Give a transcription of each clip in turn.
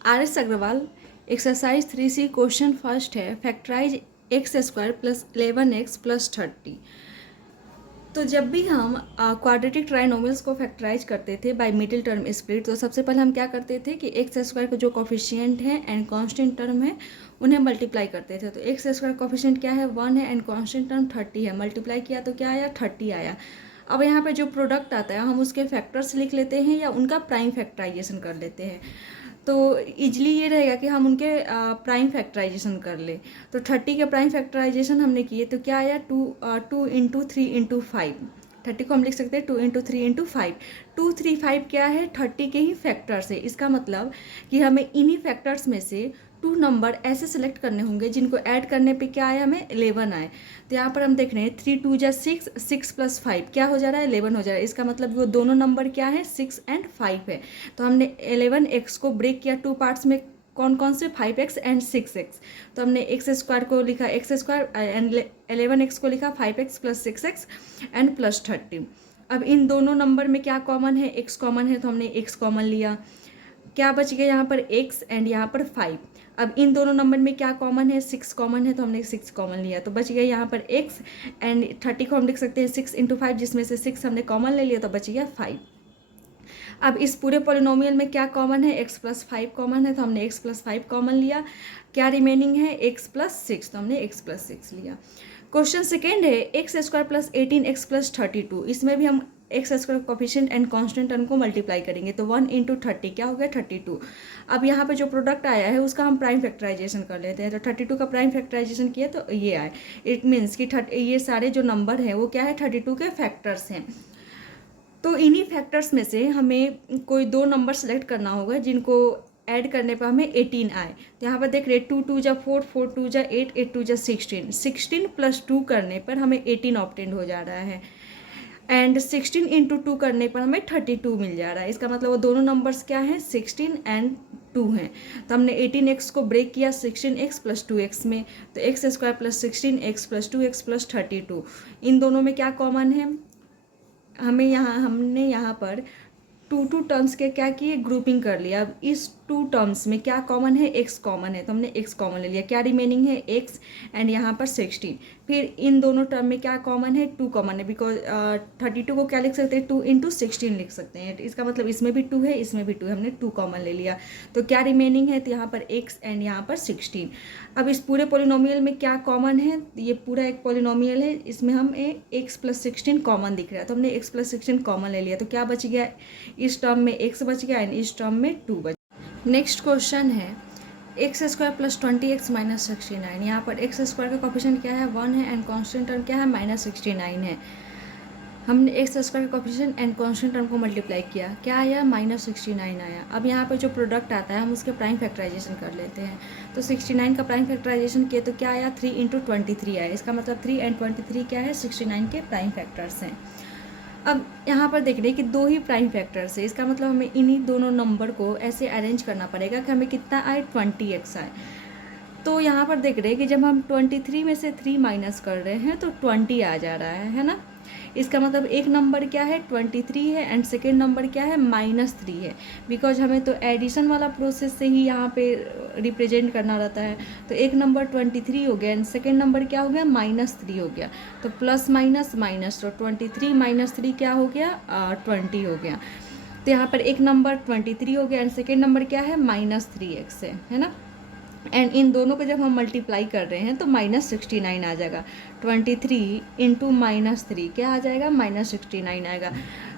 RS. Agrawal exercise 3C question first है factorise x square plus 11x plus 30। तो जब भी हम क्वाड्रेटिक ट्राइनोमियल्स को फैक्टराइज करते थे बाय मिडिल टर्म स्प्लिट, तो सबसे पहले हम क्या करते थे कि एक्स स्क्वायर के जो कॉफिशिएंट हैं एंड कांस्टेंट टर्म है उन्हें मल्टीप्लाई करते थे। तो एक्स स्क्वायर कॉफिशिएंट क्या है 1 है एंड कांस्टेंट टर्म 30 है, मल्टीप्लाई किया तो क्या आया 30 आया। अब यहाँ पे जो प्रोडक्ट आता है हम उसके फैक्टर्स लिख लेते हैं या उनका प्राइम फैक्टराइजेशन कर लेते हैं। तो इजली ये रहेगा कि हम उनके प्राइम फैक्टराइजेशन कर ले। तो 30 के प्राइम फैक्टराइजेशन हमने किए तो क्या आया 2 इंटू 3 इंटू 5। 30 को हम लिख सकते हैं 2 इंटू 3 इंटू 5। 2 3 5 क्या है 30 के ही फैक्टर्स है। इसका मतलब कि हमें इन्हीं फैक्टर्स में से 2 नंबर ऐसे सेलेक्ट करने होंगे जिनको ऐड करने पे क्या आया हमें 11 आए। तो यहाँ पर हम देख रहे हैं 3 2 जा 6, 6 प्लस 5 क्या हो जा रहा है 11 हो जा रहा है। इसका मतलब वो दोनों नंबर क्या है 6 एंड 5 है। तो हमने 11x को ब्रेक किया 2 पार्ट्स में, कौन कौन से 5x एंड 6x। तो हमने एक्स स्क्वायर को लिखा एक्स स्क्वायर एंड 11x को लिखा 5x plus 6x and plus 30। अब इन दोनों नंबर में क्या कॉमन है x कॉमन है तो हमने x कॉमन लिया। क्या बच गया यहाँ पर x एंड यहाँ पर 5। अब इन दोनों नंबर में क्या कॉमन है 6 कॉमन है तो हमने 6 कॉमन लिया। तो बच गया यहाँ पर x एंड 30 को हम लिख सकते हैं 6 इंटू 5 जिसमें से 6 हमने कॉमन ले लिया तो बच गया 5। अब इस पूरे पॉलिनोमियल में क्या कॉमन है x प्लस 5 कॉमन है तो हमने x प्लस 5 कॉमन लिया। क्या रिमेनिंग है x प्लस 6 तो हमने x प्लस 6 लिया। क्वेश्चन सेकेंड है x square plus 18x plus 32। इसमें भी हम x square coefficient and constant term को मल्टीप्लाई करेंगे तो 1 इंटू 30 क्या हो गया 32। अब यहाँ पे जो प्रोडक्ट आया है उसका हम प्राइम फैक्टराइजेशन कर लेते हैं। तो 32 का प्राइम फैक्टराइजेशन किया तो ये आए। इट मीन्स कि ये सारे जो नंबर हैं वो क्या है 32 के फैक्टर्स हैं। तो इन्हीं फैक्टर्स में से हमें कोई 2 नंबर सेलेक्ट करना होगा जिनको ऐड करने पर हमें 18 आए। तो यहाँ पर देख रहे 2 2 जा 4, 4 2 जा 8, 8 2 जा 16। 16 प्लस 2 करने पर हमें 18 ऑब्टेन हो जा रहा है एंड 16 इंटू 2 करने पर हमें 32 मिल जा रहा है। इसका मतलब वो दोनों नंबर्स क्या हैं 16 एंड 2 हैं। तो हमने 18x को ब्रेक किया 16x प्लस 2x में, तो x square plus 16x plus 2x plus 32। इन दोनों में क्या कॉमन है हमने यहाँ पर 2 टर्म्स के क्या किए ग्रुपिंग कर लिया। अब इस 2 टर्म्स में क्या कॉमन है x कॉमन है तो हमने x कॉमन ले लिया। क्या रिमेनिंग है x एंड यहाँ पर 16। फिर इन दोनों टर्म में क्या कॉमन है 2 कॉमन है बिकॉज 32 को क्या लिख सकते हैं 2 इंटू 16 लिख सकते हैं। इसका मतलब इसमें भी 2 है इसमें भी 2 है, हमने 2 कॉमन ले लिया। तो क्या रिमेनिंग है तो यहाँ पर x एंड यहाँ पर 16। अब इस पूरे पोलिनोमियल में क्या कॉमन है, ये पूरा एक पोलिनोमियल है, इसमें हम x प्लस 16 कॉमन दिख रहा है तो हमने x प्लस 16 कॉमन ले लिया। तो क्या बच गया इस टर्म में x बच गया एंड इस टर्म में 2 बच। नेक्स्ट क्वेश्चन है x square plus 20x minus 69। यहाँ पर एक्स स्क्वायर का कॉफिशिएंट क्या है 1 है एंड कांस्टेंट टर्म क्या है माइनस 69 है। हमने एक्स स्क्वायर का कॉफिशिएंट एंड कांस्टेंट टर्म को मल्टीप्लाई किया, क्या आया माइनस 69 आया। अब यहाँ पर जो प्रोडक्ट आता है हम उसके प्राइम फैक्टराइजेशन कर लेते हैं। तो 69 का प्राइम फैक्टराइजेशन किया तो क्या आया 3 इंटू 23 आया। इसका मतलब 3 एंड 23 क्या है 69 के प्राइम फैक्टर्स हैं। अब यहाँ पर देख रहे हैं कि 2 ही प्राइम फैक्टर्स है, इसका मतलब हमें इन्हीं दोनों नंबर को ऐसे अरेंज करना पड़ेगा कि हमें कितना आए 20x आए। तो यहाँ पर देख रहे हैं कि जब हम 23 में से 3 माइनस कर रहे हैं तो 20 आ जा रहा है ना। इसका मतलब एक नंबर क्या है 23 है एंड सेकेंड नंबर क्या है -3 है बिकॉज हमें तो एडिशन वाला प्रोसेस से ही यहाँ पे रिप्रेजेंट करना रहता है। तो एक नंबर 23 हो गया एंड सेकेंड नंबर क्या हो गया -3 हो गया। तो प्लस माइनस माइनस तो 23 माइनस 3 क्या हो गया 20 हो गया। तो यहाँ पर एक नंबर 23 हो गया एंड सेकेंड नंबर क्या है -3x है ना। एंड इन दोनों को जब हम मल्टीप्लाई कर रहे हैं तो -69 आ जाएगा। 23 इंटू -3 क्या आ जाएगा -69 आएगा।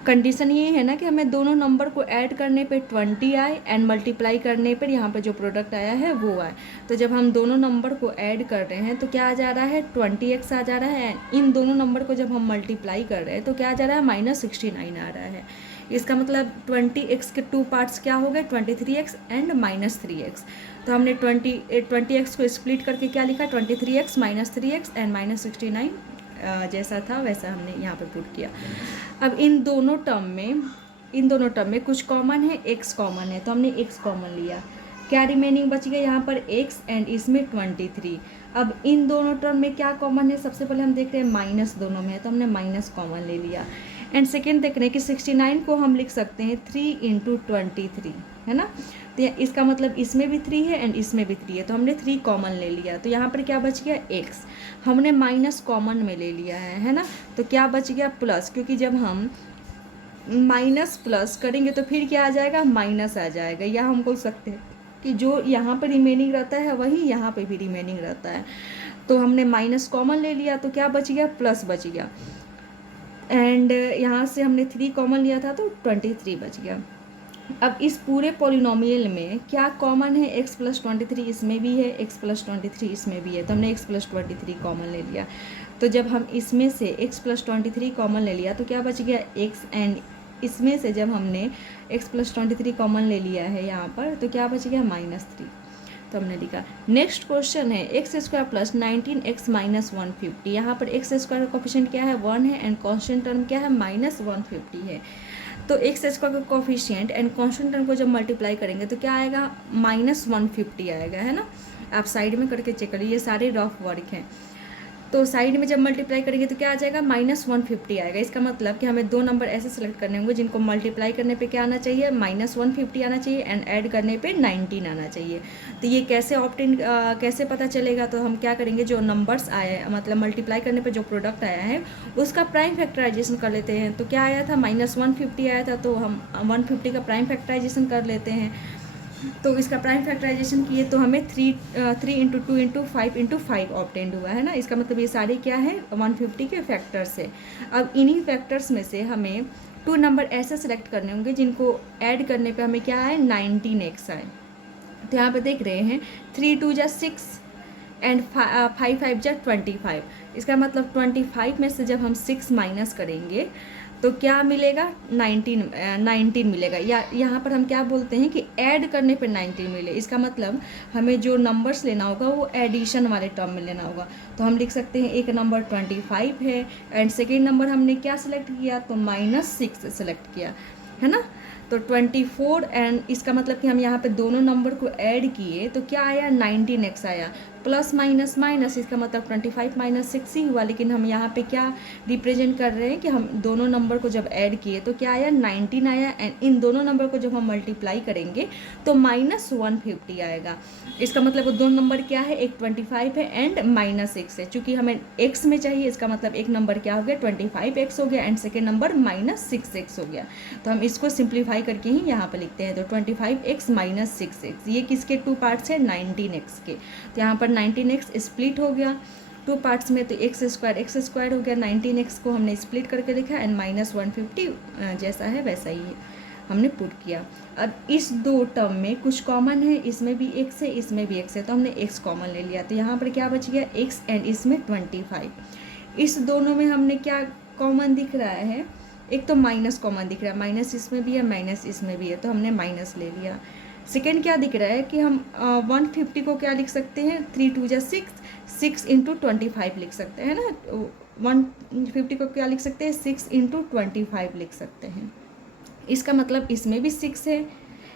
कंडीशन ये है ना कि हमें दोनों नंबर को ऐड करने पे 20 आए एंड मल्टीप्लाई करने पर यहाँ पे जो प्रोडक्ट आया है वो आए। तो जब हम दोनों नंबर को ऐड कर रहे हैं तो क्या आ जा रहा है 20x आ जा रहा है एंड इन दोनों नंबर को जब हम मल्टीप्लाई कर रहे हैं तो क्या आ जा रहा है -69 आ रहा है। इसका मतलब 20x के 2 पार्ट्स क्या हो गए 23x एंड -3x। तो हमने 20x को स्प्लिट करके क्या लिखा 23x -3x एंड -69 जैसा था वैसा हमने यहाँ पे पुट किया। अब इन दोनों टर्म में कुछ कॉमन है x कॉमन है तो हमने x कॉमन लिया। क्या रिमेनिंग बच गया यहाँ पर x एंड इसमें 23। अब इन दोनों टर्म में क्या कॉमन है सबसे पहले हम देख रहे हैं माइनस दोनों में है तो हमने माइनस कॉमन ले लिया। एंड सेकेंड देख रहे हैं कि 69 को हम लिख सकते हैं 3 इंटू 23। है ना। तो इसका मतलब इसमें भी 3 है एंड इसमें भी 3 है, तो हमने 3 कॉमन ले लिया। तो यहाँ पर क्या बच गया x, हमने माइनस कॉमन में ले लिया है ना। तो क्या बच गया प्लस, क्योंकि जब हम माइनस प्लस करेंगे तो फिर क्या आ जाएगा, माइनस आ जाएगा। या हम बोल सकते हैं कि जो यहाँ पर रिमेनिंग रहता है वही यहाँ पे भी रिमेनिंग रहता है। तो हमने माइनस कॉमन ले लिया तो क्या बच गया, प्लस बच गया। एंड यहाँ से हमने 3 कॉमन लिया था तो 23 बच गया। अब इस पूरे पॉलिनोमियल में क्या कॉमन है, x प्लस 23 इसमें भी है, x प्लस 23 इसमें भी है, तो हमने x प्लस 23 कॉमन ले लिया। तो जब हम इसमें से x प्लस 23 कॉमन ले लिया तो क्या बच गया x, एंड इसमें से जब हमने x प्लस 23 कॉमन ले लिया है यहाँ पर तो क्या बच गया, -3। तो हमने लिखा। नेक्स्ट क्वेश्चन है x square plus 19x minus 150। यहाँ पर एक्स स्क्वायर का कोफिशिएंट क्या है, 1 है, एंड कॉन्स्टेंट टर्म क्या है, -150 है। तो एक्स स्क्वायर का कोफिशिएंट एंड कॉन्स्टेंट टर्म को जब मल्टीप्लाई करेंगे तो क्या आएगा, -150 आएगा, है ना। आप साइड में करके चेक करिए, ये सारे रफ वर्क हैं। तो साइड में जब मल्टीप्लाई करेंगे तो क्या आ जाएगा, -150 आएगा। इसका मतलब कि हमें 2 नंबर ऐसे सेलेक्ट करने होंगे जिनको मल्टीप्लाई करने पे क्या आना चाहिए, -150 आना चाहिए, एंड ऐड करने पे 19 आना चाहिए। तो ये कैसे ऑप्टेन कैसे पता चलेगा, तो हम क्या करेंगे, जो नंबर्स आए मतलब मल्टीप्लाई करने पे जो प्रोडक्ट आया है उसका प्राइम फैक्टराइजेशन कर लेते हैं। तो क्या आया था, -150 आया था, तो हम 150 का प्राइम फैक्टराइजेशन कर लेते हैं। तो इसका प्राइम फैक्टराइजेशन किए तो हमें 3 इंटू 2 इंटू 5 इंटू 5 ऑब्टेंड हुआ, है ना। इसका मतलब ये सारे क्या है, 150 के फैक्टर्स है। अब इन्हीं फैक्टर्स में से हमें 2 नंबर ऐसे सेलेक्ट करने होंगे जिनको ऐड करने पे हमें क्या आए, 19x आए। तो यहाँ पे देख रहे हैं 3 2 जा 6 एंड 5 5 जा 25। इसका मतलब 25 में से जब हम 6 माइनस करेंगे तो क्या मिलेगा, 19 मिलेगा। या यहाँ पर हम क्या बोलते हैं कि ऐड करने पे 19 मिले। इसका मतलब हमें जो नंबर्स लेना होगा वो एडिशन वाले टर्म में लेना होगा। तो हम लिख सकते हैं एक नंबर 25 है एंड सेकेंड नंबर हमने क्या सिलेक्ट किया, तो -6 सेलेक्ट किया, है ना। तो 24 एंड इसका मतलब कि हम यहाँ पे दोनों नंबर को ऐड किए तो क्या आया, 19x आया, प्लस माइनस माइनस, इसका मतलब 25 माइनस 6 ही हुआ। लेकिन हम यहाँ पे क्या रिप्रेजेंट कर रहे हैं कि हम दोनों नंबर को जब ऐड किए तो क्या आया, 19 आया, एंड इन दोनों नंबर को जब हम मल्टीप्लाई करेंगे तो -150 आएगा। इसका मतलब वो दोनों नंबर क्या है, एक 25 है एंड -6 है। चूँकि हमें x में चाहिए, इसका मतलब एक नंबर क्या हो गया, 25x हो गया, एंड सेकेंड नंबर -6x हो गया। तो हम इसको सिंप्लीफाई करके ही यहाँ पर लिखते हैं। तो 25x माइनस 6x, ये किसके 2 पार्ट्स है, 19x के। तो यहाँ पर 19x स्प्लिट हो गया 2 पार्ट्स में, तो x स्क्वायर हो गया। 19x को हमने स्प्लिट करके लिखा एंड -150 जैसा है वैसा ही हमने पुट किया। अब इस 2 टर्म में कुछ कॉमन है, इसमें भी x है, इसमें भी x है, तो हमने x कॉमन ले लिया। तो यहाँ पर क्या बच गया, x एंड इसमें 25। इस दोनों में हमने क्या कॉमन दिख रहा है, एक तो माइनस कॉमन दिख रहा है, माइनस इसमें भी है माइनस इसमें भी है, तो हमने माइनस ले लिया। सेकेंड क्या दिख रहा है कि हम 150 को क्या लिख सकते हैं, 3 2 जा 6 इंटू 25 लिख सकते हैं ना। 150 को क्या लिख सकते हैं, 6 इंटू 25 लिख सकते हैं। इसका मतलब इसमें भी 6 है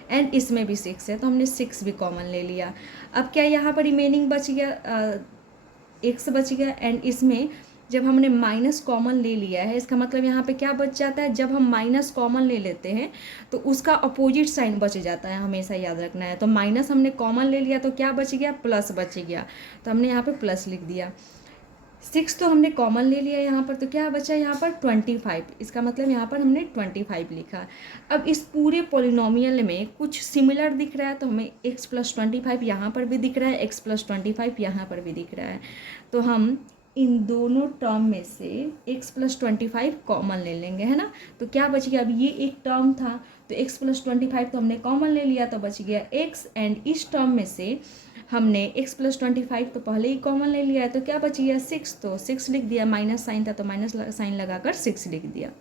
एंड इसमें भी 6 है, तो हमने 6 भी कॉमन ले लिया। अब क्या यहाँ पर रिमेनिंग बच गया, x बच गया, एंड इसमें जब हमने माइनस कॉमन ले लिया है, इसका मतलब यहाँ पे क्या बच जाता है, जब हम माइनस कॉमन ले लेते हैं तो उसका अपोजिट साइन बच जाता है, हमेशा याद रखना है। तो माइनस हमने कॉमन ले लिया तो क्या बच गया, प्लस बच गया, तो हमने यहाँ पे प्लस लिख दिया। 6 तो हमने कॉमन ले लिया यहाँ पर, तो क्या बचा यहाँ पर 25, इसका मतलब यहाँ पर हमने 25 लिखा। अब इस पूरे पॉलिनोमियल में कुछ सिमिलर दिख रहा है, तो हमें x प्लस 25 यहाँ पर भी दिख रहा है, x प्लस 25 यहाँ पर भी दिख रहा है। तो हम इन दोनों टर्म में से x प्लस 25 कॉमन ले लेंगे, है ना। तो क्या बच गया, अब ये एक टर्म था तो x प्लस 25 तो हमने कॉमन ले लिया, तो बच गया x, एंड इस टर्म में से हमने x प्लस 25 तो पहले ही कॉमन ले लिया है, तो क्या बच गया 6, तो 6 लिख दिया, माइनस साइन था तो माइनस साइन लगाकर 6 लिख दिया।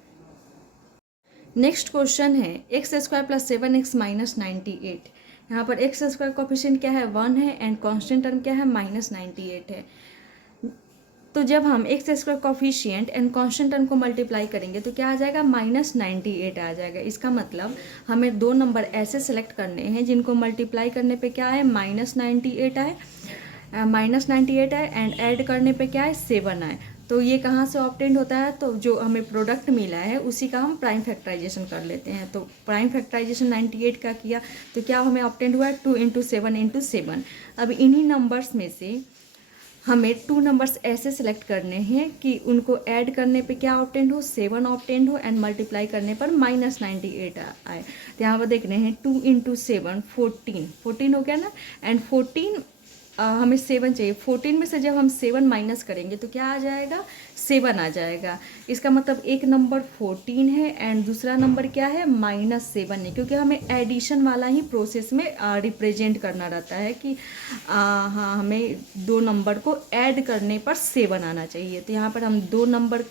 नेक्स्ट क्वेश्चन है x square plus 7x minus 98। यहाँ पर एक्स स्क्वायर कोफिशिएंट क्या है, 1 है, एंड कॉन्स्टेंट टर्म क्या है, -98 है। तो जब हम x square coefficient and constant term को मल्टीप्लाई करेंगे तो क्या आ जाएगा, -98 आ जाएगा। इसका मतलब हमें 2 नंबर ऐसे सेलेक्ट करने हैं जिनको मल्टीप्लाई करने पे क्या है, -98 आए, -98 आए, एंड ऐड करने पे क्या है, 7 आए। तो ये कहाँ से ऑब्टेंड होता है, तो जो हमें प्रोडक्ट मिला है उसी का हम प्राइम फैक्टराइजेशन कर लेते हैं। तो प्राइम फैक्टराइजेशन 98 का किया तो क्या हमें ऑब्टेंड हुआ है 2 इंटू 7 इंटू 7। अब इन्हीं नंबर्स में से हमें 2 नंबर्स ऐसे सेलेक्ट करने हैं कि उनको ऐड करने पे क्या ऑब्टेंड हो, 7 ऑब्टेंड हो, एंड मल्टीप्लाई करने पर -98 आए। तो यहाँ पर देख रहे हैं 2 इंटू 7 14 हो गया ना, एंड 14 हमें 7 चाहिए। 14 में से जब हम 7 माइनस करेंगे तो क्या आ जाएगा, 7 आ जाएगा। इसका मतलब एक नंबर 14 है एंड दूसरा नंबर क्या है, -7 है, क्योंकि हमें एडिशन वाला ही प्रोसेस में रिप्रेजेंट करना रहता है कि हाँ हमें दो नंबर को ऐड करने पर 7 आना चाहिए। तो यहाँ पर हम दो नंबर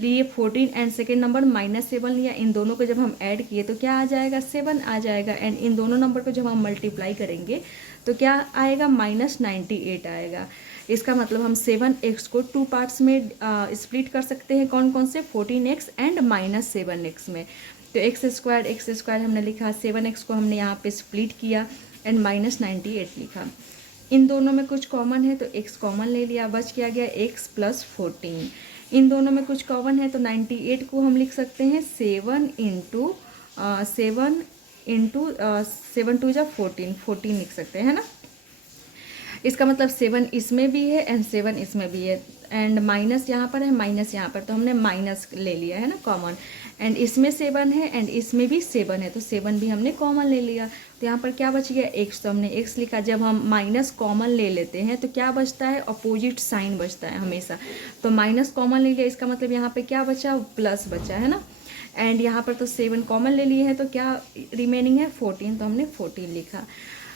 लिए 14 एंड सेकेंड नंबर -7 लिया। इन दोनों को जब हम ऐड किए तो क्या आ जाएगा, 7 आ जाएगा। एंड इन दोनों नंबर को जब हम मल्टीप्लाई करेंगे तो क्या आएगा, -98 आएगा। इसका मतलब हम 7x को 2 पार्ट्स में स्प्लिट कर सकते हैं। कौन कौन से, 14x एंड -7x में। तो x² हमने लिखा, 7x को हमने यहाँ पे स्प्लिट किया एंड -98 लिखा। इन दोनों में कुछ कॉमन है तो x कॉमन ले लिया, बच क्या गया x प्लस 14। इन दोनों में कुछ कॉमन है तो 98 को हम लिख सकते हैं 7 इंटू 7 टू जा 14 लिख सकते हैं ना। इसका मतलब 7 इसमें भी है एंड 7 इसमें भी है, एंड माइनस यहाँ पर है, माइनस यहाँ पर, तो हमने माइनस ले लिया है ना कॉमन। एंड इसमें 7 है एंड इसमें भी 7 है, तो 7 भी हमने कॉमन ले लिया। तो यहाँ पर क्या बच गया, x, तो हमने x लिखा। जब हम माइनस कॉमन ले लेते हैं तो क्या बचता है, अपोजिट साइन बचता है हमेशा। तो माइनस कॉमन ले लिया, इसका मतलब यहाँ पे क्या बचा, प्लस बचा है ना। एंड यहाँ पर तो 7 कॉमन ले लिए हैं तो क्या रिमेनिंग है, 14, तो हमने 14 लिखा।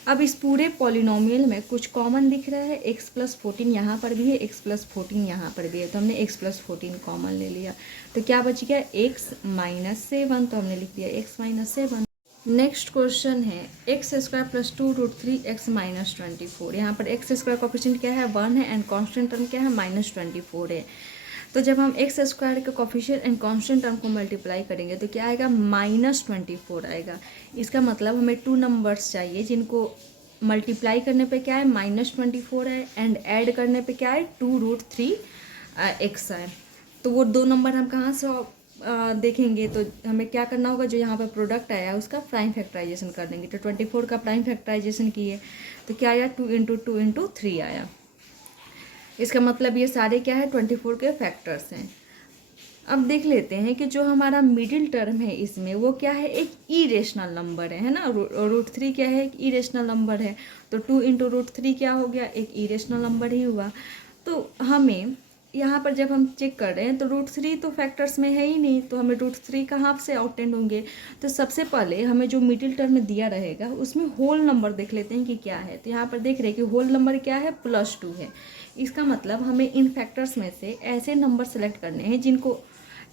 अब इस पूरे पॉलिनोमियल में कुछ कॉमन दिख रहा है, x प्लस 14 यहाँ पर भी है, x प्लस 14 यहाँ पर भी है, तो हमने x प्लस 14 कॉमन ले लिया। तो क्या बच गया, x माइनस 7, तो हमने लिख दिया x माइनस 7। नेक्स्ट क्वेश्चन है x² प्लस 2√3 x माइनस 24। यहाँ पर x² कोफिशिएंट क्या है, 1 है, एंड कॉन्स्टेंट टर्म क्या है, -24 है। तो जब हम x² के कोफिशिएंट एंड कांस्टेंट टर्म को मल्टीप्लाई करेंगे तो क्या आएगा, -24 आएगा। इसका मतलब हमें 2 नंबर्स चाहिए जिनको मल्टीप्लाई करने पे क्या है, -24 है, एंड ऐड करने पे क्या है, 2√3 x है। तो वो दो नंबर हम कहाँ से देखेंगे, तो हमें क्या करना होगा, जो यहाँ पर प्रोडक्ट आया उसका प्राइम फैक्टराइजेशन कर देंगे। तो 24 का प्राइम फैक्टराइजेशन किए तो क्या आया, 2 इंटू 2 इंटू 3 आया। इसका मतलब ये सारे क्या है, 24 के फैक्टर्स हैं। अब देख लेते हैं कि जो हमारा मिडिल टर्म है इसमें वो क्या है, एक इरेशनल नंबर है ना। √3 क्या है, एक इरेशनल नंबर है। तो 2 इंटू √3 क्या हो गया, एक इरेशनल नंबर ही हुआ। तो हमें यहाँ पर जब हम चेक कर रहे हैं तो √3 तो फैक्टर्स में है ही नहीं, तो हमें √3 कहाँ से ऑब्टेंड होंगे। तो सबसे पहले हमें जो मिडिल टर्म दिया रहेगा उसमें होल नंबर देख लेते हैं कि क्या है। तो यहाँ पर देख रहे हैं कि होल नंबर क्या है, +2 है। इसका मतलब हमें इन फैक्टर्स में से ऐसे नंबर सेलेक्ट करने हैं जिनको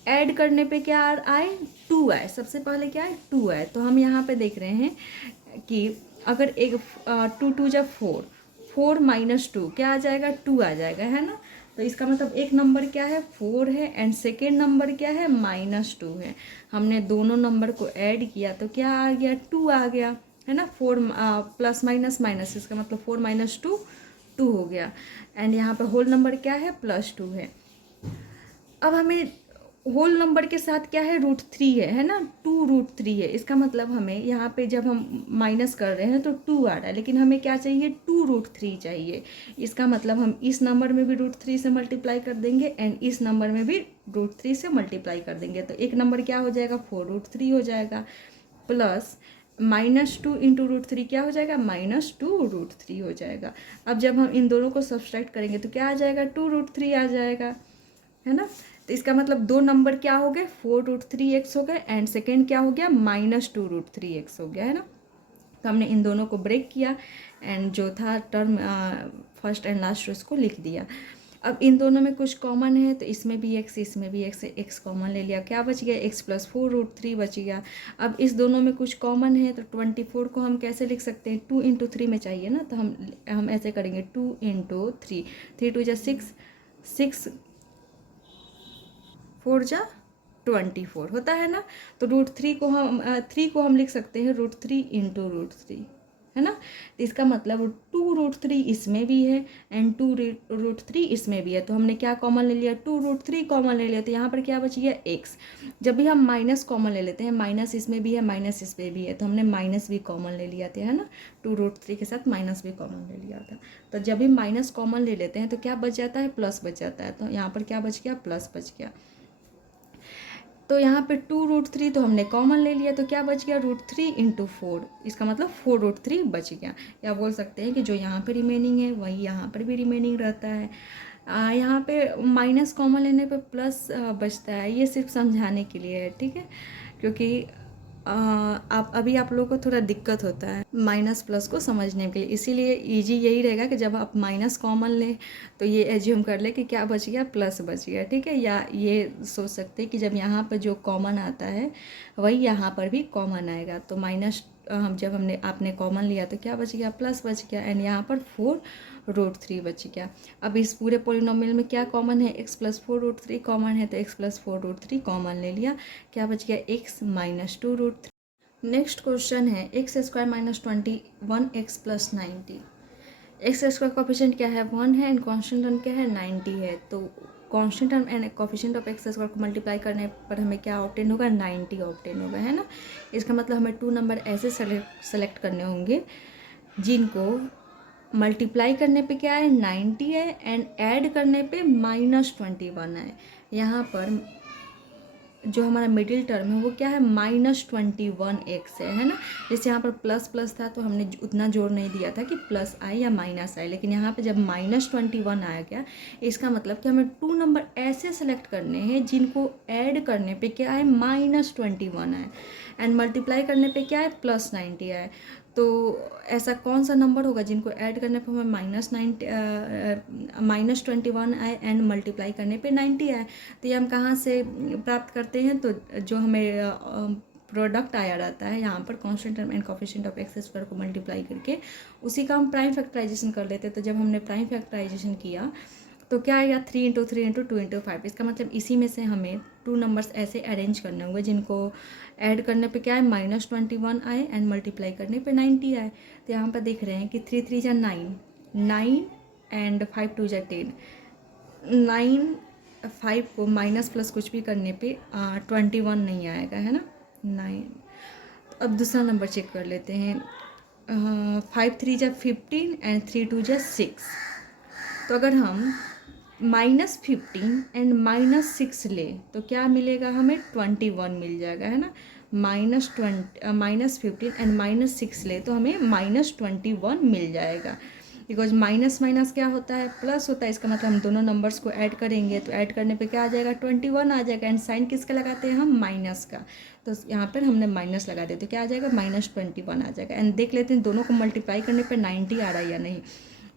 ऐड करने पे क्या आए, 2 आए। सबसे पहले क्या है, 2 आए। तो हम यहाँ पे देख रहे हैं कि अगर एक 2 2 जा 4, 4 माइनस 2 क्या आ जाएगा, 2 आ जाएगा, है ना। तो इसका मतलब एक नंबर क्या है, 4 है, एंड सेकेंड नंबर क्या है, -2 है। हमने दोनों नंबर को ऐड किया तो क्या आ गया, 2 आ गया, है ना। 4 प्लस माइनस माइनस, इसका मतलब 4 माइनस 2 2 हो गया। एंड यहाँ पर होल नंबर क्या है, +2 है। अब हमें होल नंबर के साथ क्या है, √3 है ना, 2√3 है। इसका मतलब हमें यहाँ पे जब हम माइनस कर रहे हैं तो 2 आ रहा है, लेकिन हमें क्या चाहिए, 2√3 चाहिए। इसका मतलब हम इस नंबर में भी √3 से मल्टीप्लाई कर देंगे एंड इस नंबर में भी √3 से मल्टीप्लाई कर देंगे। तो एक नंबर क्या हो जाएगा, 4√3 हो जाएगा, प्लस -2 इंटू √3 क्या हो जाएगा, -2√3 हो जाएगा। अब जब हम इन दोनों को सब्सट्रैक्ट करेंगे तो क्या आ जाएगा, 2√3 आ जाएगा, है ना। तो इसका मतलब दो नंबर क्या हो गए, 4√3x हो गए, एंड सेकेंड क्या हो गया, -2√3x हो गया, है ना। तो हमने इन दोनों को ब्रेक किया एंड जो था टर्म फर्स्ट एंड लास्ट उसको लिख दिया। अब इन दोनों में कुछ कॉमन है तो इसमें भी x, इसमें भी x कॉमन ले लिया, क्या बच गया, x प्लस 4√3 बच गया। अब इस दोनों में कुछ कॉमन है तो 24 को हम कैसे लिख सकते हैं, 2 इंटू 3 में चाहिए ना, तो हम ऐसे करेंगे 2 इंटू 3, 3 2 जा 6, 6 4 जा 24 होता है ना। तो √3 को हम 3 को हम लिख सकते हैं √3 इंटू √3, है ना। तो इसका मतलब 2 2√3 इसमें भी है एंड 2√3 इसमें भी है, तो हमने क्या कॉमन ले लिया, 2√3 कॉमन ले लिया, तो यहाँ पर क्या बच गया x। जब भी हम माइनस कॉमन ले लेते हैं, माइनस इसमें भी है माइनस इसमें भी है, तो हमने माइनस भी कॉमन ले लिया था, है ना, 2√3 के साथ माइनस भी कॉमन ले लिया था। तो जब भी माइनस कॉमन ले लेते हैं तो क्या बच जाता है, प्लस बच जाता है, तो यहाँ पर क्या बच गया, प्लस बच गया। तो यहाँ पे 2√3 तो हमने कॉमन ले लिया, तो क्या बच गया, √3 × 4, इसका मतलब 4√3 बच गया। या बोल सकते हैं कि जो यहाँ पे रिमेनिंग है वही यहाँ पर भी रिमेनिंग रहता है। यहाँ पे माइनस कॉमन लेने पे प्लस बचता है, ये सिर्फ समझाने के लिए है, ठीक है, क्योंकि आप अभी आप लोगों को थोड़ा दिक्कत होता है माइनस प्लस को समझने के लिए, इसीलिए इजी यही रहेगा कि जब आप माइनस कॉमन लें तो ये एज्यूम कर ले कि क्या बच गया, प्लस बच गया, ठीक है। या ये सोच सकते हैं कि जब यहाँ पर जो कॉमन आता है वही यहाँ पर भी कॉमन आएगा, तो माइनस जब आपने कॉमन लिया तो क्या बच गया, प्लस बच गया, एंड यहाँ पर 4√3 बच गया। अब इस पूरे पोलिनोमियल में क्या कॉमन है, x + 4√3 कॉमन है, तो x + 4√3 कॉमन ले लिया, क्या बच गया, x - 2√3। नेक्स्ट क्वेश्चन है x² - 21 x + 90। x² कोफिशिएंट क्या है, 1 है, एंड कॉन्स्टेंट टर्म क्या है, 90 है। तो constant term and coefficient of x² को मल्टीप्लाई करने पर हमें क्या ऑब्टेन होगा, 90 ऑब्टेन होगा, है ना। इसका मतलब हमें 2 नंबर ऐसे सेलेक्ट करने होंगे जिनको मल्टीप्लाई करने पे क्या है, 90 है, एंड ऐड करने पे -21 है। यहाँ पर जो हमारा मिडिल टर्म है वो क्या है, -21x है ना। जैसे यहाँ पर प्लस प्लस था तो हमने उतना जोर नहीं दिया था कि प्लस आए या माइनस आए, लेकिन यहाँ पे जब -21 आया गया, इसका मतलब कि हमें 2 नंबर ऐसे सेलेक्ट करने हैं जिनको ऐड करने पे क्या है, -21 है, एंड मल्टीप्लाई करने पे क्या है, +90 है। तो ऐसा कौन सा नंबर होगा जिनको ऐड करने पर हमें -21 आए एंड मल्टीप्लाई करने पे 90 आए। तो ये हम कहाँ से प्राप्त करते हैं, तो जो हमें प्रोडक्ट आया रहता है यहाँ पर constant term and coefficient of x² को मल्टीप्लाई करके, उसी का हम प्राइम फैक्टराइजेशन कर लेते हैं। तो जब हमने प्राइम फैक्टराइजेशन किया तो क्या आएगा, 3 × 3 × 2 × 5। इसका मतलब इसी में से हमें 2 नंबर्स ऐसे अरेंज करने होंगे जिनको ऐड करने पे क्या है, -21 आए, एंड मल्टीप्लाई करने पे 90 आए। तो यहाँ पर देख रहे हैं कि 3 × 3 = 9 एंड 5 × 2 = 10। 9 5 को माइनस प्लस कुछ भी करने पे 21 नहीं आएगा, है ना, 9। तो अब दूसरा नंबर चेक कर लेते हैं। 5 × 3 = 15 एंड 3 × 2 = 6। तो अगर हम -15 एंड -6 ले तो क्या मिलेगा, हमें 21 मिल जाएगा, है ना। -15 एंड -6 ले तो हमें -21 मिल जाएगा, बिकॉज माइनस माइनस क्या होता है, प्लस होता है। इसका मतलब हम दोनों नंबर्स को ऐड करेंगे तो ऐड करने पे क्या आ जाएगा, 21 आ जाएगा, एंड साइन किसका लगाते हैं हम, माइनस का। तो यहाँ पर हमने माइनस लगा दिया तो क्या आ जाएगा, -21 आ जाएगा। एंड देख लेते हैं दोनों को मल्टीप्लाई करने पे 90 आ रहा है या नहीं।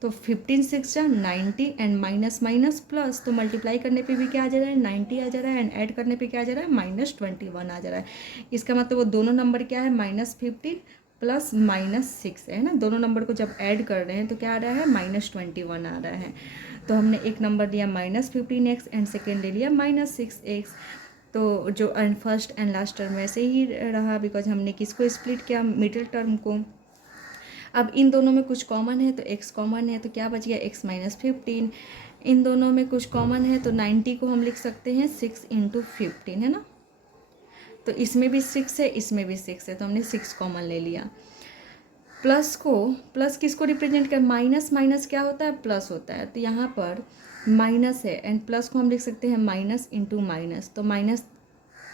तो 15 6 = 90 एंड माइनस माइनस प्लस, तो मल्टीप्लाई करने पे भी क्या आ जा रहा है, 90 आ जा रहा है, एंड ऐड करने पे क्या आ जा रहा है, -21 आ जा रहा है। इसका मतलब वो दोनों नंबर क्या है, -15 प्लस -6 है ना। दोनों नंबर को जब ऐड कर रहे हैं तो क्या आ रहा है, -21 आ रहा है। तो हमने एक नंबर लिया -15x एंड सेकेंड ले लिया -6x। तो जो फर्स्ट एंड लास्ट टर्म वैसे ही रहा, बिकॉज हमने किसको स्प्लिट किया, मिडिल टर्म को। अब इन दोनों में कुछ कॉमन है तो x कॉमन है, तो क्या बच गया, x - 15। इन दोनों में कुछ कॉमन है तो 90 को हम लिख सकते हैं 6 × 15, है ना। तो इसमें भी 6 है, इसमें भी 6 है, तो हमने 6 कॉमन ले लिया। प्लस किसको रिप्रेजेंट कर, माइनस माइनस क्या होता है, प्लस होता है। तो यहाँ पर माइनस है एंड प्लस को हम लिख सकते हैं माइनस × माइनस। तो माइनस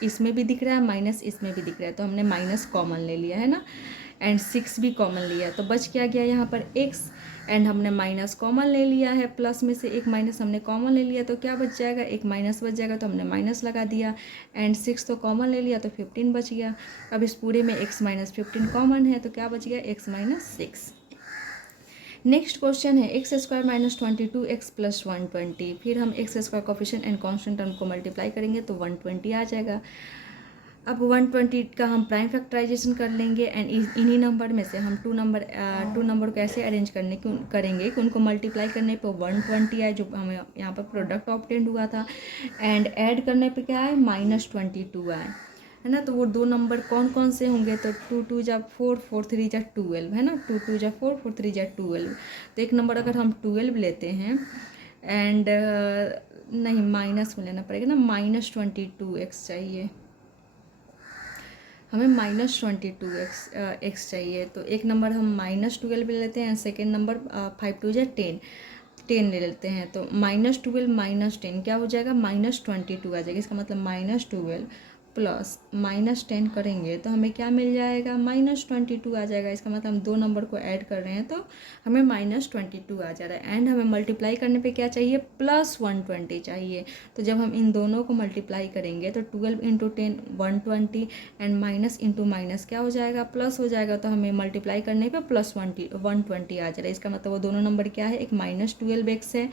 इसमें भी दिख रहा है, माइनस इसमें भी दिख रहा है, तो हमने माइनस कॉमन ले लिया, है ना, एंड 6 भी कॉमन लिया। तो बच क्या गया यहाँ पर x, एंड हमने माइनस कॉमन ले लिया है, प्लस में से एक माइनस हमने कॉमन ले लिया, तो क्या बच जाएगा, एक माइनस बच जाएगा, तो हमने माइनस लगा दिया, एंड 6 तो कॉमन ले लिया तो 15 बच गया। अब इस पूरे में x - 15 कॉमन है, तो क्या बच गया, x - 6। नेक्स्ट क्वेश्चन है x² - 22x + 120। फिर हम x² coefficient and constant term को मल्टीप्लाई करेंगे तो 120 आ जाएगा। अब 120 का हम प्राइम फैक्टराइजेशन कर लेंगे, एंड इन्हीं नंबर में से हम 2 नंबर को ऐसे अरेंज करेंगे कि उनको मल्टीप्लाई करने पे 120 आए, जो हमें यहाँ पर प्रोडक्ट ऑब्टेंड हुआ था, एंड ऐड करने पे क्या आए, -22 आए, है है ना। तो वो दो नंबर कौन कौन से होंगे, तो 2 2 जा 4, 4 3 जा 12 है ना, 2 2 जा 4, 4 3 जा 12। तो एक नंबर अगर हम 12 लेते हैं एंड नहीं माइनस में लेना पड़ेगा ना, -22x चाहिए हमें, -22x चाहिए। तो एक नंबर हम -12 ले लेते हैं, सेकेंड नंबर 5 2 जा 10 10 ले लेते हैं। तो -12 -10 क्या हो जाएगा, -22 आ जाएगा। इसका मतलब -12 प्लस -10 करेंगे तो हमें क्या मिल जाएगा, -22 आ जाएगा। इसका मतलब हम दो नंबर को ऐड कर रहे हैं तो हमें -22 आ जा रहा है। एंड हमें मल्टीप्लाई करने पे क्या चाहिए, +120 चाहिए। तो जब हम इन दोनों को मल्टीप्लाई करेंगे तो 12 × 10 120 एंड माइनस इंटू माइनस क्या हो जाएगा, प्लस हो जाएगा। तो हमें मल्टीप्लाई करने पे +120 आ जा रहा है। इसका मतलब वो दोनों नंबर क्या है, एक -12x है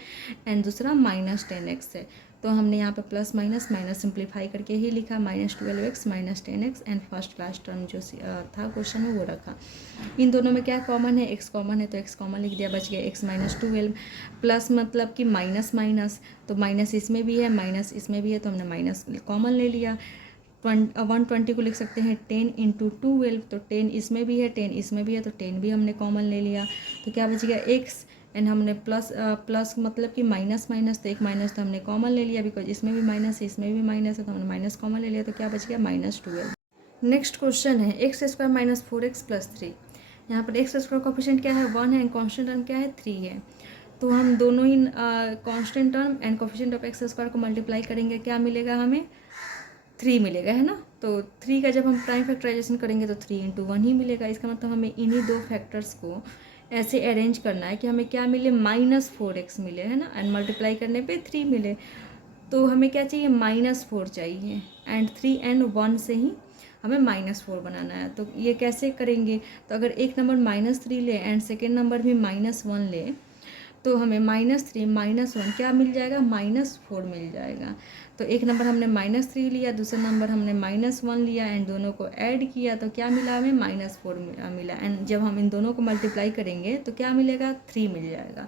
एंड दूसरा -10x है। तो हमने यहाँ पे प्लस माइनस माइनस सिंप्लीफाई करके ही लिखा, -12x -10x and first last term जो था क्वेश्चन में वो रखा। इन दोनों में क्या कॉमन है, x कॉमन है तो x कॉमन लिख दिया, बच गया x -12 प्लस मतलब कि माइनस माइनस, तो माइनस इसमें भी है माइनस इसमें भी है तो हमने माइनस कॉमन ले लिया। 120 को लिख सकते हैं 10 × 12, तो 10 इसमें भी है 10 इसमें भी है तो 10 भी हमने कॉमन ले लिया। तो क्या बच गया x एंड हमने प्लस मतलब कि माइनस माइनस, तो एक माइनस तो हमने कॉमन ले लिया बिकॉज इसमें भी माइनस है इसमें भी माइनस है तो हमने माइनस कॉमन ले लिया। तो क्या बच गया, -12। नेक्स्ट क्वेश्चन है x² - 4x + 3। यहाँ पर x² कोफिशिएंट क्या है, 1 है एंड कॉन्स्टेंट टर्म क्या है, 3 है। तो हम दोनों ही constant term and coefficient of x² को मल्टीप्लाई करेंगे, क्या मिलेगा हमें, 3 मिलेगा, है ना। तो 3 का जब हम प्राइम फैक्टराइजेशन करेंगे तो 3 × 1 ही मिलेगा। इसका मतलब हमें इन्हीं दो फैक्टर्स को ऐसे अरेंज करना है कि हमें क्या मिले, -4x मिले, है ना, एंड मल्टीप्लाई करने पे 3 मिले। तो हमें क्या चाहिए, -4 चाहिए एंड 3 एंड 1 से ही हमें -4 बनाना है। तो ये कैसे करेंगे, तो अगर एक नंबर -3 ले एंड सेकेंड नंबर भी -1 ले तो हमें -3 -1 क्या मिल जाएगा, -4 मिल जाएगा। तो एक नंबर हमने -3 लिया, दूसरा नंबर हमने -1 लिया एंड दोनों को ऐड किया तो क्या मिला हमें, -4 मिला। एंड जब हम इन दोनों को मल्टीप्लाई करेंगे तो क्या मिलेगा, 3 मिल जाएगा।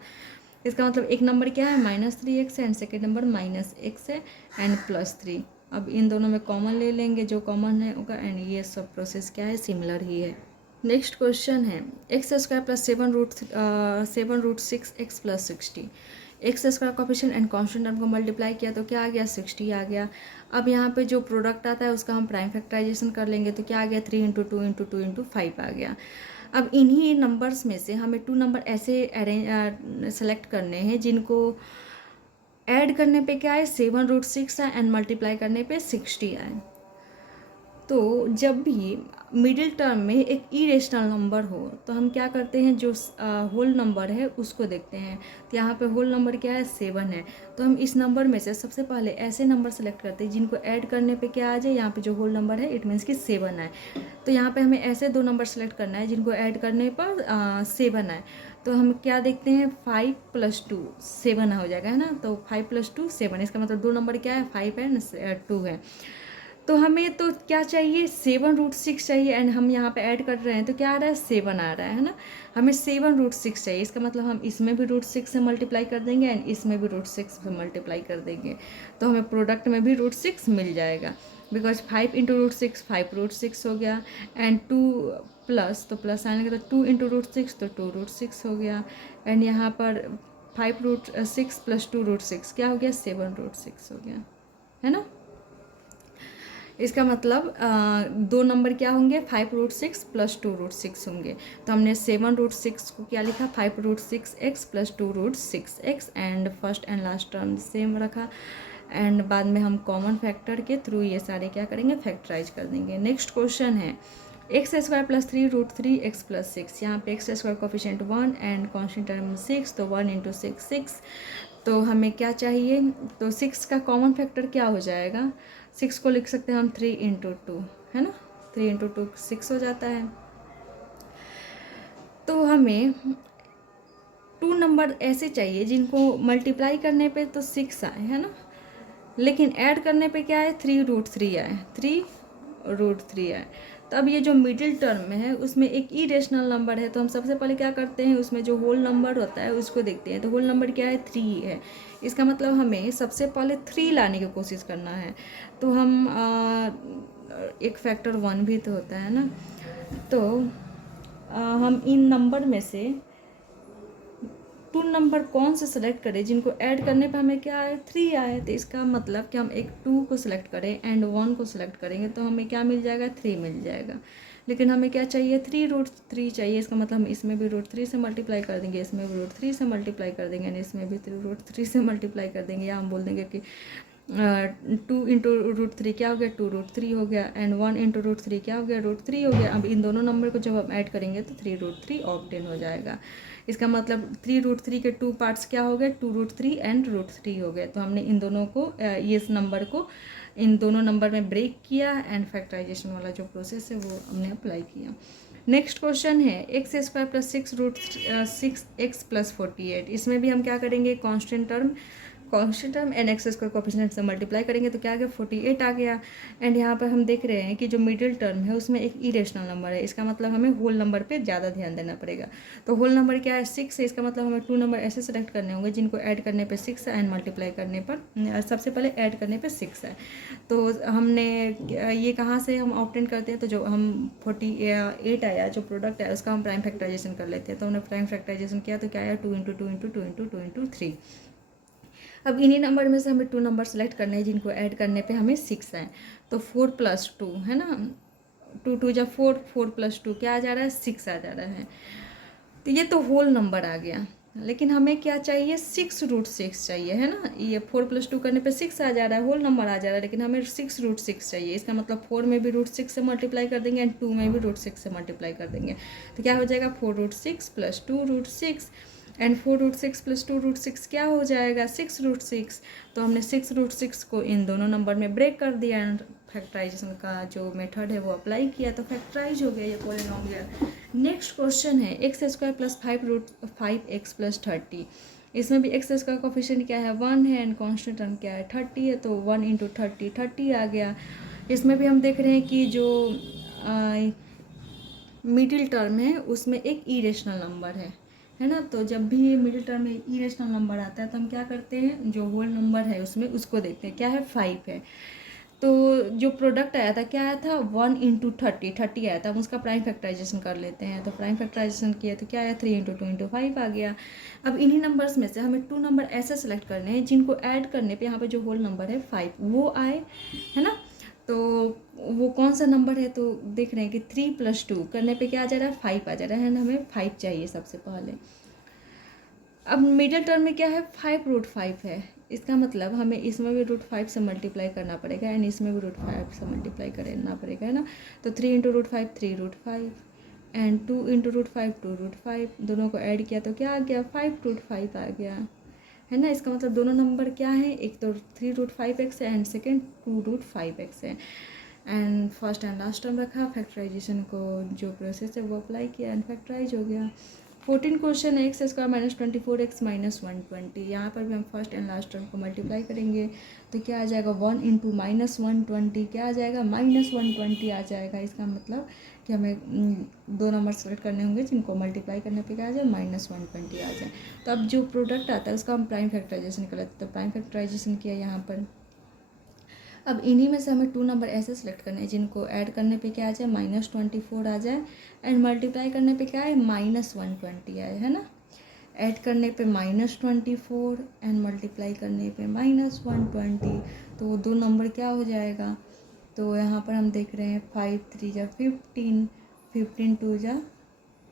इसका मतलब एक नंबर क्या है, -3x है एंड सेकेंड नंबर -x है एंड +3। अब इन दोनों में कॉमन ले लेंगे, जो कॉमन है होगा एंड ये सब प्रोसेस क्या है, सिमिलर ही है। नेक्स्ट क्वेश्चन है x² + 7√6x + 60। x² coefficient and constant term को मल्टीप्लाई किया तो क्या आ गया, 60 आ गया। अब यहाँ पे जो प्रोडक्ट आता है उसका हम प्राइम फैक्टराइजेशन कर लेंगे तो क्या आ गया, 3 × 2 × 2 × 5 आ गया। अब इन्हीं नंबर्स में से हमें 2 नंबर ऐसे सेलेक्ट करने हैं जिनको ऐड करने पे क्या है, 7√6 आए एंड मल्टीप्लाई करने पे 60 आए। तो जब भी मिडिल टर्म में एक इरेशनल नंबर हो तो हम क्या करते हैं, जो होल नंबर है उसको देखते हैं। तो यहाँ पे होल नंबर क्या है, 7 है। तो हम इस नंबर में से सबसे पहले ऐसे नंबर सेलेक्ट करते हैं जिनको ऐड करने पे क्या आ जाए, यहाँ पे जो होल नंबर है इट मीन्स कि 7 है। तो यहाँ पे हमें ऐसे दो नंबर सेलेक्ट करना है जिनको ऐड करने पर 7 है। तो हम क्या देखते हैं, 5 + 2 7 हो जाएगा, है ना। तो 5 + 2 7, इसका मतलब दो नंबर क्या है, 5 एंड 2 है। तो हमें तो क्या चाहिए, 7√6 चाहिए एंड हम यहाँ पे ऐड कर रहे हैं तो क्या आ रहा है, 7 आ रहा है ना। हमें 7√6 चाहिए, इसका मतलब हम इसमें भी √6 से मल्टीप्लाई कर देंगे एंड इसमें भी √6 से मल्टीप्लाई कर देंगे तो हमें प्रोडक्ट में भी √6 मिल जाएगा। बिकॉज 5 × √6 5√6 हो गया एंड 2 प्लस, तो प्लस आने लगा तो 2 × √6 तो 2√6 हो गया एंड यहाँ पर 5√6 + 2√6 क्या हो गया, 7√6 हो गया, है ना। इसका मतलब दो नंबर क्या होंगे, 5√6 + 2√6 होंगे। तो हमने 7√6 को क्या लिखा, 5√6x + 2√6x and first and last term same रखा एंड बाद में हम कॉमन फैक्टर के थ्रू ये सारे क्या करेंगे, फैक्टराइज कर देंगे। नेक्स्ट क्वेश्चन है x² + 3√3x + 6। यहाँ पे x² coefficient 1 and constant term 6, तो 1 × 6 6। तो हमें क्या चाहिए, तो 6 का कॉमन फैक्टर क्या हो जाएगा, 6 को लिख सकते हैं हम 3 × 2, है ना। 3 × 2 6 हो जाता है। तो हमें 2 नंबर ऐसे चाहिए जिनको मल्टीप्लाई करने पे तो 6 आए, है ना, लेकिन ऐड करने पे क्या है, 3√3 आए, 3√3 आए। तो अब ये जो मिडिल टर्म में है उसमें एक इरेशनल नंबर है तो हम सबसे पहले क्या करते हैं, उसमें जो होल नंबर होता है उसको देखते हैं। तो होल नंबर क्या है, 3 है। इसका मतलब हमें सबसे पहले 3 लाने की कोशिश करना है। तो हम एक फैक्टर 1 भी तो होता है ना। तो हम इन नंबर में से 2 नंबर कौन से सेलेक्ट करें जिनको ऐड करने पे हमें क्या आए, 3 आए। तो इसका मतलब कि हम एक 2 को सिलेक्ट करें एंड 1 को सिलेक्ट करेंगे तो हमें क्या मिल जाएगा, 3 मिल जाएगा। लेकिन हमें क्या चाहिए, 3√3 चाहिए। इसका मतलब हम इसमें भी √3 से मल्टीप्लाई कर देंगे, इसमें भी √3 से मल्टीप्लाई कर देंगे एंड इसमें भी √3 से मल्टीप्लाई कर देंगे। या हम बोल देंगे कि 2 इंटू √3 क्या हो गया, 2√3 हो गया एंड 1 इंटू √3 क्या हो गया, √3 हो गया। अब इन दोनों नंबर को जब हम ऐड करेंगे तो 3√3 ऑक्टेन हो जाएगा। इसका मतलब 3√3 के 2 पार्ट्स क्या हो गए, 2√3 एंड √3 हो गए। तो हमने इन दोनों को इस नंबर को इन दोनों नंबर में ब्रेक किया एंड फैक्टराइजेशन वाला जो प्रोसेस है वो हमने अप्लाई किया। नेक्स्ट क्वेश्चन है x² + 6√6x + 48। इसमें भी हम क्या करेंगे, constant term and x² coefficient से मल्टीप्लाई करेंगे तो क्या आ गया, 48 आ गया। एंड यहाँ पर हम देख रहे हैं कि जो मिडिल टर्म है उसमें एक इरेशनल नंबर है। इसका मतलब हमें होल नंबर पे ज़्यादा ध्यान देना पड़ेगा। तो होल नंबर क्या है, 6 है। इसका मतलब हमें 2 नंबर ऐसे सेलेक्ट करने होंगे जिनको ऐड करने पे 6 है एंड मल्टीप्लाई करने पर सबसे पहले ऐड करने पे 6 है। तो हमने ये कहाँ से हम ऑब्टेन करते हैं, तो जो हम 48 आया जो प्रोडक्ट है उसका हम प्राइम फैक्टराइजेशन कर लेते हैं। तो हमने प्राइम फैक्टराइजेशन किया तो क्या आया, 2 × 2 × 2 × 2 × 3। अब इन्हीं नंबर में से हमें 2 नंबर सेलेक्ट करने हैं जिनको ऐड करने पे हमें 6 है। तो 4 + 2 है ना, 2 × 2 = 4, 4 + 2 क्या आ जा रहा है, 6 आ जा रहा है। तो ये तो होल नंबर आ गया। लेकिन हमें क्या चाहिए, 6√6 चाहिए, है ना। ये 4 + 2 करने पे 6 आ जा रहा है, होल नंबर आ जा रहा है, लेकिन हमें 6√6 चाहिए। इसका मतलब 4 में भी √6 से मल्टीप्लाई कर देंगे एंड 2 में भी √6 से मल्टीप्लाई कर देंगे। तो क्या हो जाएगा, 4√6 + 2√6 एंड 4√6 + 2√6 क्या हो जाएगा, 6√6। तो हमने 6√6 को इन दोनों नंबर में ब्रेक कर दिया एंड फैक्टराइजेशन का जो मेथड है वो अप्लाई किया तो फैक्टराइज हो गया ये पॉलिनोमियल। नेक्स्ट क्वेश्चन है x² + 5√5x + 30। इसमें भी x² कोएफिशिएंट क्या है, 1 है एंड कांस्टेंट टर्म क्या है, 30 है। तो 1 × 30 30 आ गया। इसमें भी हम देख रहे हैं कि जो मिडिल टर्म है उसमें एक इरेशनल नंबर है ना। तो जब भी मिडिल टर्म में इरेशनल नंबर आता है तो हम क्या करते हैं, जो होल नंबर है उसमें उसको देखते हैं, क्या है, 5 है। तो जो प्रोडक्ट आया था क्या आया था, 1 × 30 30 आया था। हम उसका प्राइम फैक्टराइजेशन कर लेते हैं। तो प्राइम फैक्टराइजेशन किया तो क्या आया, 3 × 2 × 5 आ गया। अब इन्हीं नंबर्स में से हमें 2 नंबर ऐसे सेलेक्ट करने हैं जिनको ऐड करने पे यहाँ पे जो होल नंबर है 5 वो आए, है ना। तो वो कौन सा नंबर है, तो देख रहे हैं कि 3 + 2 करने पे क्या आ जा रहा है, 5 आ जा रहा है ना। हमें 5 चाहिए सबसे पहले। अब मिडिल टर्म में क्या है, 5√5 है। इसका मतलब हमें इसमें भी √5 से मल्टीप्लाई करना पड़ेगा एंड इसमें भी √5 से मल्टीप्लाई करना पड़ेगा, है ना। तो 3 × √5 3√5 एंड 2 × √5 2√5, दोनों को ऐड किया तो क्या आ गया, 5√5 आ गया, है ना। इसका मतलब दोनों नंबर क्या है, एक तो 3√5x है एंड सेकेंड 2√5x है। And first and last term रखा, फैक्टराइजेशन को जो प्रोसेस है वो अप्लाई किया एंड फैक्टराइज हो गया। 14 क्वेश्चन है x² - 24x - 120। यहाँ पर भी हम फर्स्ट एंड लास्ट टर्म को मल्टीप्लाई करेंगे तो क्या आ जाएगा, 1 × -120 क्या आ जाएगा, -120 आ जाएगा। इसका मतलब कि हमें 2 नंबर सेलेक्ट करने होंगे जिनको मल्टीप्लाई करने पे क्या आ जाए, -120 आ जाए। तो अब जो प्रोडक्ट आता है उसका हम प्राइम फैक्टराइजेशन कर लेते हैं। तो प्राइम फैक्टराइजेशन किया यहाँ पर। अब इन्हीं में से हमें 2 नंबर ऐसे सेलेक्ट करने हैं जिनको ऐड करने पे क्या आ जाए, -24 आ जाए एंड मल्टीप्लाई करने पे क्या है, -120 आए, है ना। ऐड करने पे -24 एंड मल्टीप्लाई करने पे -120, तो 2 नंबर क्या हो जाएगा। तो यहाँ पर हम देख रहे हैं 5 × 3 = 15, 15 × 2 =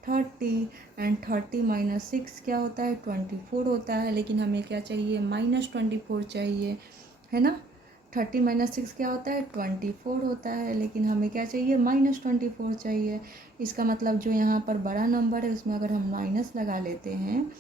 30 एंड 30 - 6 क्या होता है, 24 होता है। लेकिन हमें क्या चाहिए, -24 चाहिए, है ना। 30 - 6 क्या होता है, 24 होता है। लेकिन हमें क्या चाहिए, -24 चाहिए। इसका मतलब जो यहाँ पर बड़ा नंबर है उसमें अगर हम माइनस लगा लेते हैं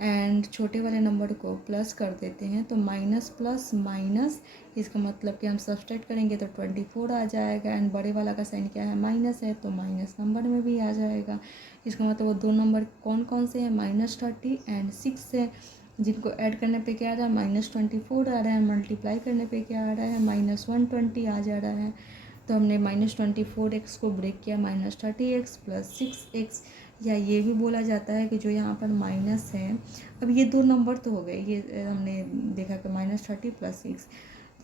एंड छोटे वाले नंबर को प्लस कर देते हैं तो माइनस प्लस माइनस, इसका मतलब कि हम सब्सट्रैक्ट करेंगे तो 24 आ जाएगा एंड बड़े वाला का साइन क्या है, माइनस है, तो माइनस नंबर में भी आ जाएगा। इसका मतलब वो 2 नंबर कौन कौन से हैं, -30 एंड 6 है, जिनको ऐड करने पे क्या आ रहा है, -24 आ रहा है, मल्टीप्लाई करने पे क्या आ रहा है, -120 आ जा रहा है। तो हमने -24x को ब्रेक किया -30x + 6x, या ये भी बोला जाता है कि जो यहाँ पर माइनस है, अब ये 2 नंबर तो हो गए, ये हमने देखा कि -30 + 6,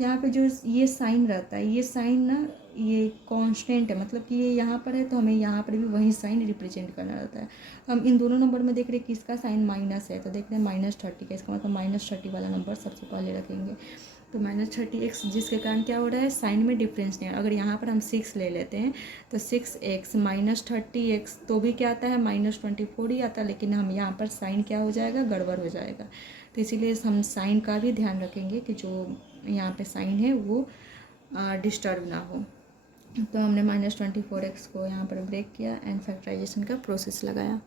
यहाँ पे जो ये साइन रहता है, ये साइन ना ये कांस्टेंट है, मतलब कि ये यहाँ पर है तो हमें यहाँ पर भी वही साइन रिप्रेजेंट करना रहता है। हम इन दोनों नंबर में देख रहे हैं किसका साइन माइनस है, तो देख रहे हैं -30 का, इसका मतलब -30 वाला नंबर सबसे पहले रखेंगे। तो -30x जिसके कारण क्या हो रहा है, साइन में डिफरेंस नहीं है। अगर यहाँ पर हम 6 ले लेते हैं तो 6x -30x तो भी क्या आता है -24 ही आता है, लेकिन हम यहाँ पर साइन क्या हो जाएगा, गड़बड़ हो जाएगा। तो इसीलिए हम साइन का भी ध्यान रखेंगे कि जो यहाँ पे साइन है वो डिस्टर्ब ना हो। तो हमने -24x को यहाँ पर ब्रेक किया एंड फैक्टराइजेशन का प्रोसेस लगाया।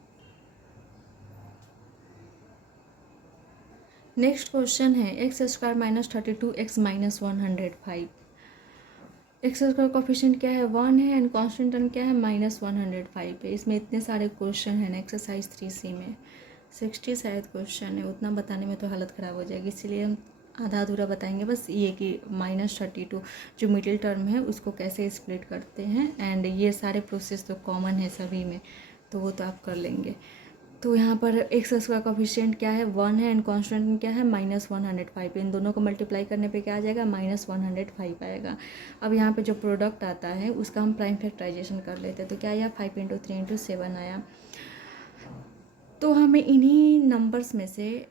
नेक्स्ट क्वेश्चन है x² -32x -105। X square coefficient क्या है, 1 है एंड कांस्टेंट टर्म क्या है, -105 है। इसमें इतने सारे क्वेश्चन हैं ना एक्सरसाइज 3C में, 60 शायद क्वेश्चन है, उतना बताने में तो हालत ख़राब हो जाएगी, इसलिए हम आधा अधूरा बताएंगे बस ये कि -32 जो मिडिल टर्म है उसको कैसे स्प्लिट करते हैं, एंड ये सारे प्रोसेस तो कॉमन है सभी में, तो वो तो आप कर लेंगे। तो यहाँ पर एक्स स्क्वायर कोफिशिएंट क्या है, 1 है एंड कांस्टेंट क्या है, -105। इन दोनों को मल्टीप्लाई करने पे क्या आ जाएगा, -105 आएगा। अब यहाँ पे जो प्रोडक्ट आता है उसका हम प्राइम फैक्टराइजेशन कर लेते हैं, तो क्या आया 5 × 3 × 7 आया। तो हमें इन्हीं नंबर्स में से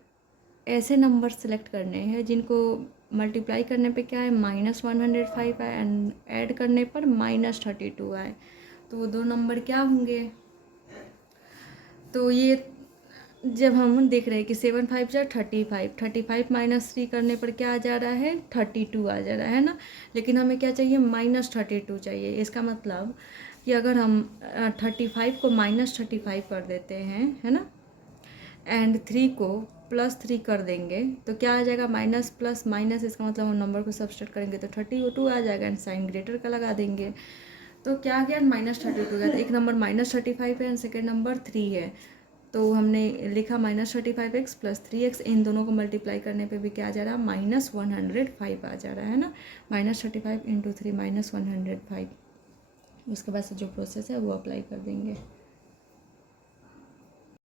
ऐसे नंबर सेलेक्ट करने हैं जिनको मल्टीप्लाई करने पे क्या है, -105 आए एंड ऐड करने पर -32 आए। तो वो दो नंबर क्या होंगे, तो ये जब हम देख रहे हैं कि 7 5 जा 35, 35 -3 करने पर क्या आ जा रहा है, 32 आ जा रहा है ना। लेकिन हमें क्या चाहिए, -32 चाहिए। इसका मतलब कि अगर हम 35 को -35 कर देते हैं, है ना, एंड 3 को +3 कर देंगे तो क्या आ जाएगा, माइनस प्लस माइनस, इसका मतलब हम नंबर को सब्सट्रैक्ट करेंगे तो 32 आ जाएगा एंड साइन ग्रेटर का लगा देंगे। तो क्या आ गया, -32 गया। तो एक नंबर -35 है एंड सेकेंड नंबर 3 है, तो हमने लिखा -35x + 3x, इन दोनों को मल्टीप्लाई करने पे भी क्या आ जा रहा है, -105 आ जा रहा है ना। -35 × 3 -105, उसके बाद से जो प्रोसेस है वो अप्लाई कर देंगे।